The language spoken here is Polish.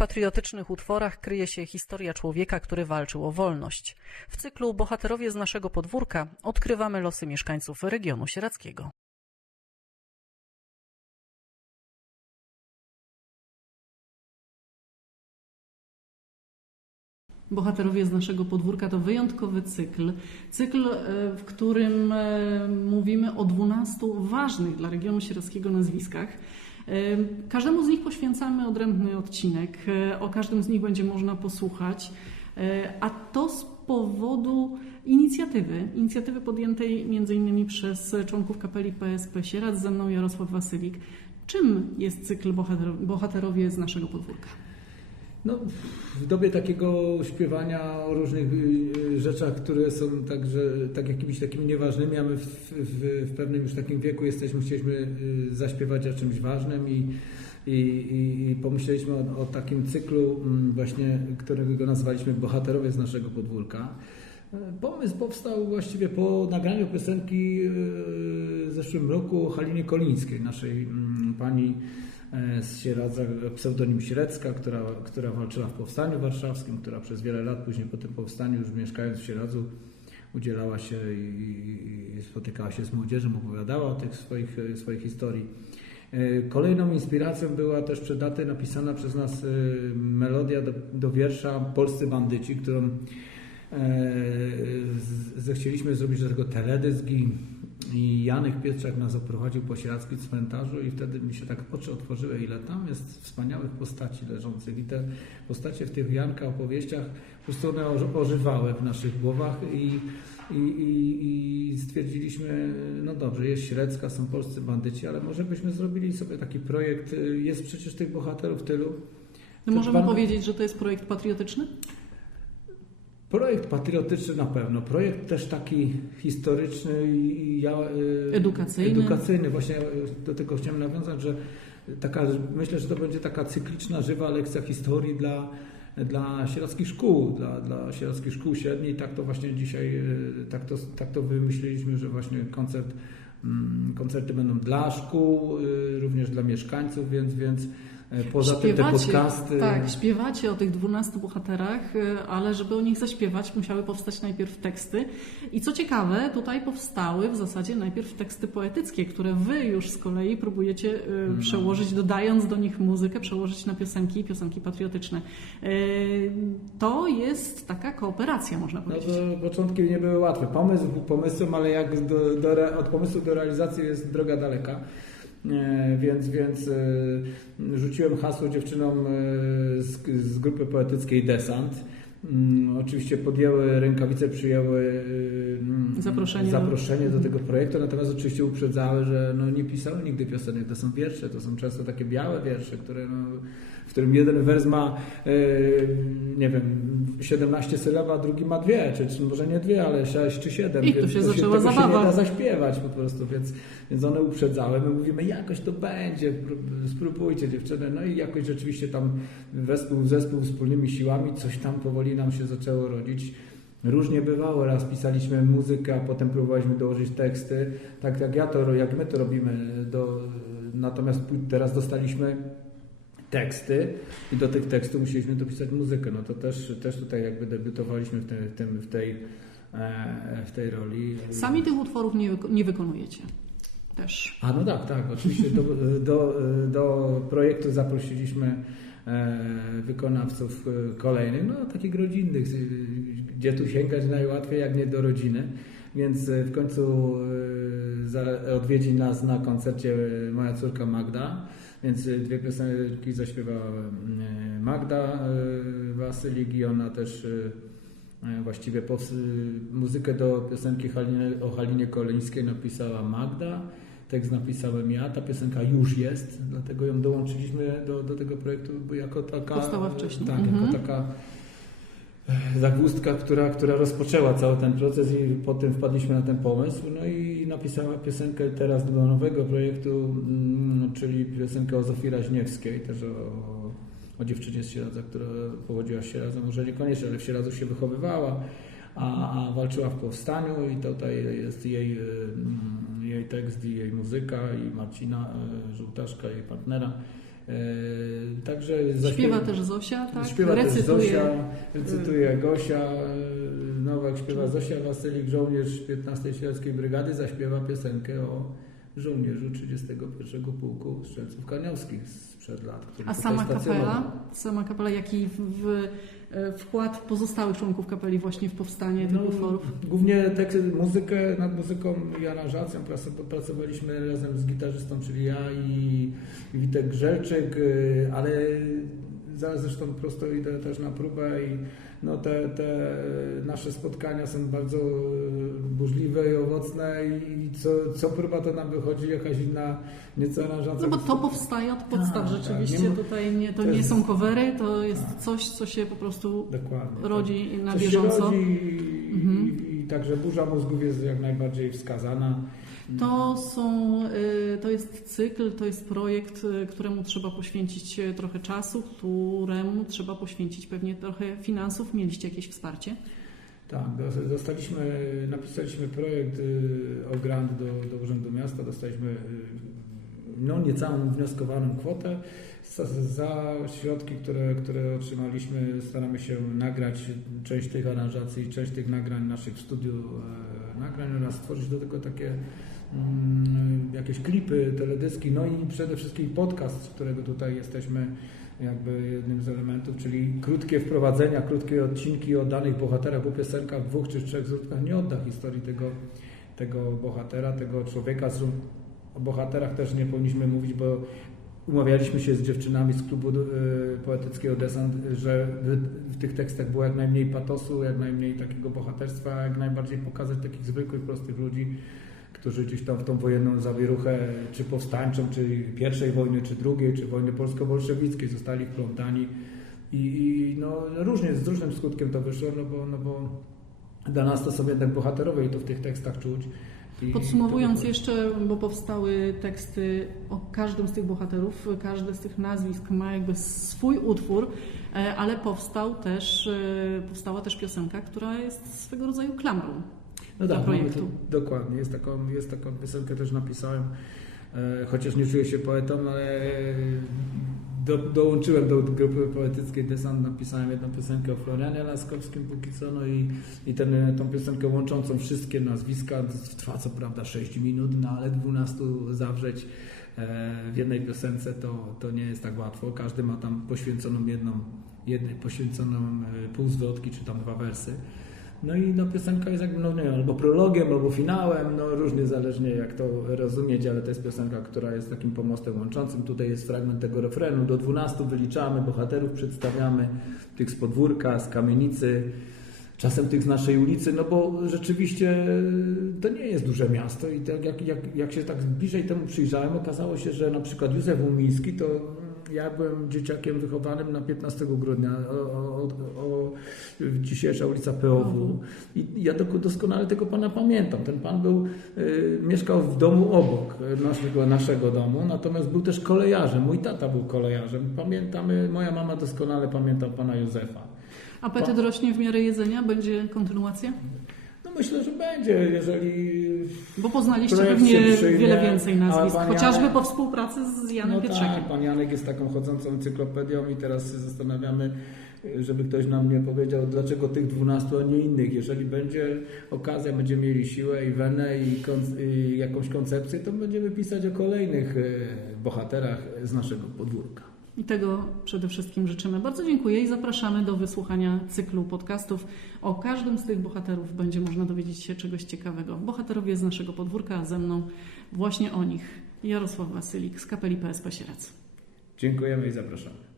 patriotycznych utworach kryje się historia człowieka, który walczył o wolność. W cyklu Bohaterowie z naszego podwórka odkrywamy losy mieszkańców regionu sieradzkiego. Bohaterowie z naszego podwórka to wyjątkowy cykl. Cykl, e, w którym e, mówimy o 12 ważnych dla regionu sieradzkiego nazwiskach. E, Każdemu z nich poświęcamy odrębny odcinek. O każdym z nich będzie można posłuchać. A to z powodu inicjatywy. Inicjatywy podjętej m.in. przez członków kapeli PSP Sieradz, ze mną Jarosław Wasylik. Czym jest cykl bohater- Bohaterowie z naszego podwórka? No, w dobie takiego śpiewania o różnych y, rzeczach, które są także tak jakimiś takimi nieważnymi, a my w, w, w pewnym już takim wieku jesteśmy, chcieliśmy y, zaśpiewać o czymś ważnym i, i, i, pomyśleliśmy o, o takim cyklu mm, właśnie, którego nazwaliśmy Bohaterowie z naszego podwórka. Pomysł powstał właściwie po nagraniu piosenki y, w zeszłym roku Halinie Kolińskiej, naszej mm, pani Sieradza, pseudonim Średzka, która, która walczyła w Powstaniu Warszawskim, która przez wiele lat później po tym powstaniu, już mieszkając w Sieradzu, udzielała się i, i spotykała się z młodzieżą, opowiadała o tych swoich, swoich historii. E, Kolejną inspiracją była też przed daty napisana przez nas e, melodia do, do wiersza Polscy Bandyci, którą e, zechcieliśmy zrobić do tego teledysk i, i Janek Pietrzak nas oprowadził po sieradzkim cmentarzu i wtedy mi się tak oczy otworzyły, ile tam jest wspaniałych postaci leżących i te postacie w tych Janka opowieściach po prostu one oży- ożywały w naszych głowach i, i, i, i stwierdziliśmy, no dobrze, jest Średzka, są polscy bandyci, ale może byśmy zrobili sobie taki projekt, y, jest przecież tych bohaterów tylu. No możemy pan- powiedzieć, że to jest projekt patriotyczny? Projekt patriotyczny na pewno, projekt też taki historyczny i ja, y, Edukacyjny. edukacyjny. Właśnie y, do tego chciałem nawiązać, że taka, myślę, że to będzie taka cykliczna, żywa lekcja historii dla, dla sierockich szkół, dla, dla sierockich szkół średnich. Tak to właśnie dzisiaj, y, tak to, tak to wymyśliliśmy, że właśnie koncert, mm, koncerty będą dla szkół, również dla mieszkańców, więc, więc e, poza tym te podcasty. Tak, śpiewacie o tych 12 bohaterach, y, ale żeby o nich zaśpiewać, musiały powstać najpierw teksty. I co ciekawe, tutaj powstały w zasadzie najpierw teksty poetyckie, które wy już z kolei próbujecie y, Mhm. przełożyć, dodając do nich muzykę, przełożyć na piosenki, piosenki patriotyczne. To jest taka kooperacja, można No powiedzieć. to początki nie były łatwe. Pomysł był pomysłem, ale jak do, do, od pomysłu do realizacji jest droga daleka. E, więc więc e, rzuciłem hasło dziewczynom e, z, z grupy poetyckiej Desant. Mm, Oczywiście podjęły rękawice, przyjęły Zaproszenie. zaproszenie do tego projektu, natomiast oczywiście uprzedzały, że no nie pisały nigdy piosenek, to są wiersze, to są często takie białe wiersze, które no, w którym jeden wers ma, e, nie wiem, 17 sylab, a drugi ma dwie, czy, czy może nie dwie, ale 6 czy 7. I tu się zaczęła tego zabawa. się nie da zaśpiewać po prostu, więc, więc one uprzedzały. My mówimy, jakoś to będzie, prób- spróbujcie dziewczyny. No i jakoś rzeczywiście tam wespół, zespół wspólnymi siłami, coś tam powoli nam się zaczęło rodzić. Różnie bywało, raz pisaliśmy muzykę, a potem próbowaliśmy dołożyć teksty, tak jak ja to, jak my to robimy. Do, natomiast teraz dostaliśmy teksty i do tych tekstów musieliśmy dopisać muzykę. No to też, też tutaj jakby debiutowaliśmy w, tym, w, tym, w, tej, e, w tej roli. Sami tych utworów nie, nie wykonujecie. Też. A no tak, tak, oczywiście do, do, do projektu zaprosiliśmy wykonawców e, kolejnych, no takich rodzinnych, gdzie tu sięgać najłatwiej, jak nie do rodziny. Więc e, w końcu e, odwiedzi nas na koncercie e, moja córka Magda, więc e, dwie piosenki zaśpiewała e, Magda e, Wasylik i ona też e, e, właściwie muzykę do piosenki o Halinie Koleńskiej napisała Magda. Tekst napisałem ja, ta piosenka już jest, dlatego ją dołączyliśmy do, do tego projektu bo jako taka. Powstała wcześniej. Tak, Mhm. jako taka e, zagłózdka, która, która rozpoczęła cały ten proces i potem wpadliśmy na ten pomysł. No i napisała piosenkę teraz do nowego projektu, mm, czyli piosenkę o Zofii Raźniewskiej, też o, o dziewczynie z Sieradza, która pochodziła z Sieradza, może niekoniecznie, ale w Sieradzu się wychowywała, a, a walczyła w powstaniu i tutaj jest jej, y, mm, jej tekst i jej muzyka i Marcina y, Żółtaszka, jej partnera. E, Także Śpiewa zaśpiewa- też Zosia, tak? Śpiewa też Recytuje. Zosia, recytuje Gosia, e, Nowak śpiewa Zosia Wasylik, żołnierz 15 Śledzkiej Brygady, zaśpiewa piosenkę o żołnierzu 31 Pułku Strzelców Karniowskich sprzed lat. A sama kapela, sama kapela, jaki w, w, e, wkład pozostałych członków kapeli właśnie w powstanie tych utworów? No, Głównie teksty, muzykę, nad muzyką i aranżacją prac- pracowaliśmy razem z gitarzystą, czyli ja i Witek Grzelczyk, y, ale zaraz zresztą prosto idę też na próbę i no te, te nasze spotkania są bardzo y, burzliwe i owocne i co, co próba to nam wychodzi jakaś inna nieco aranżacja. No bo to powstaje od podstaw Tak, tak. rzeczywiście. Nie ma- Tutaj nie, to to nie jest- są covery, to jest Tak. coś, co się po prostu Dokładnie. rodzi na Coś się bieżąco. rodzi i, Mhm. Także burza mózgów jest jak najbardziej wskazana. To są, y, to jest cykl, to jest projekt, y, któremu trzeba poświęcić e, trochę czasu, któremu trzeba poświęcić pewnie trochę finansów. Mieliście jakieś wsparcie? Tak, dos- dostaliśmy, napisaliśmy projekt y, o grant do, do Urzędu Miasta, dostaliśmy y, no, niecałą wnioskowaną kwotę. Za, za środki, które, które otrzymaliśmy, staramy się nagrać część tych aranżacji, część tych nagrań naszych w studiu e, nagrań oraz stworzyć do tego takie mm, jakieś klipy, teledyski, no i przede wszystkim podcast, z którego tutaj jesteśmy jakby jednym z elementów, czyli krótkie wprowadzenia, krótkie odcinki o danych bohaterach, bo piosenka w dwóch czy trzech zwrotkach nie odda historii tego, tego bohatera, tego człowieka. Zresztą o bohaterach też nie powinniśmy mówić, bo umawialiśmy się z dziewczynami z klubu y, poetyckiego Desant, że w tych tekstach było jak najmniej patosu, jak najmniej takiego bohaterstwa, jak najbardziej pokazać takich zwykłych, prostych ludzi, którzy gdzieś tam w tą wojenną zawieruchę, czy powstańczą, czy pierwszej wojny, czy drugiej, czy wojny polsko-bolszewickiej zostali wplątani. I, i no, różnie, z różnym skutkiem to wyszło, no bo, no bo dla nas to są jednak bohaterowie i to w tych tekstach czuć. Podsumowując jeszcze, bo powstały teksty o każdym z tych bohaterów, każde z tych nazwisk ma jakby swój utwór, e, ale powstał też, e, powstała też piosenka, która jest swego rodzaju klamrą. No do tak, projektu. to, dokładnie. Jest taką, jest taką piosenkę też napisałem, e, chociaż nie czuję się poetą, ale do, dołączyłem do grupy poetyckiej Desant, napisałem jedną piosenkę o Florianie Laskowskim póki co, no i, i ten, tą piosenkę łączącą wszystkie nazwiska, trwa co prawda 6 minut, no ale 12 zawrzeć e, w jednej piosence to, to nie jest tak łatwo. Każdy ma tam poświęconą jedną, jednej poświęconą e, pół zwrotki, czy tam dwa wersy. No i no, piosenka jest jakby, no nie wiem, albo prologiem, albo finałem, no różnie zależnie jak to rozumieć, ale to jest piosenka, która jest takim pomostem łączącym. Tutaj jest fragment tego refrenu. Do 12 wyliczamy, bohaterów przedstawiamy, tych z podwórka, z kamienicy, czasem tych z naszej ulicy, no bo rzeczywiście to nie jest duże miasto i tak jak, jak, jak się tak bliżej temu przyjrzałem, okazało się, że na przykład Józef Umiński to ja byłem dzieciakiem wychowanym na 15 grudnia, o, o, o, dzisiejsza ulica POW. I ja do- doskonale tego pana pamiętam. Ten pan był, y, mieszkał w domu obok naszego, naszego domu, natomiast był też kolejarzem. Mój tata był kolejarzem. Pamiętamy, moja mama doskonale pamięta pana Józefa. Apetyt rośnie w miarę jedzenia, będzie kontynuacja? No myślę, że będzie, jeżeli Bo poznaliście pewnie przyjmie, wiele więcej nazwisk, chociażby Janek- po współpracy z Janem no Pietrzakiem. tak, pan Janek jest taką chodzącą encyklopedią i teraz się zastanawiamy, żeby ktoś nam nie powiedział, dlaczego tych 12, a nie innych. Jeżeli będzie okazja, będziemy mieli siłę i wenę i, kon- i jakąś koncepcję, to będziemy pisać o kolejnych e, bohaterach z naszego podwórka. I tego przede wszystkim życzymy. Bardzo dziękuję i zapraszamy do wysłuchania cyklu podcastów. O każdym z tych bohaterów będzie można dowiedzieć się czegoś ciekawego. Bohaterowie z naszego podwórka, a ze mną właśnie o nich Jarosław Wasylik z kapeli PSP Sierec. Dziękujemy i zapraszamy.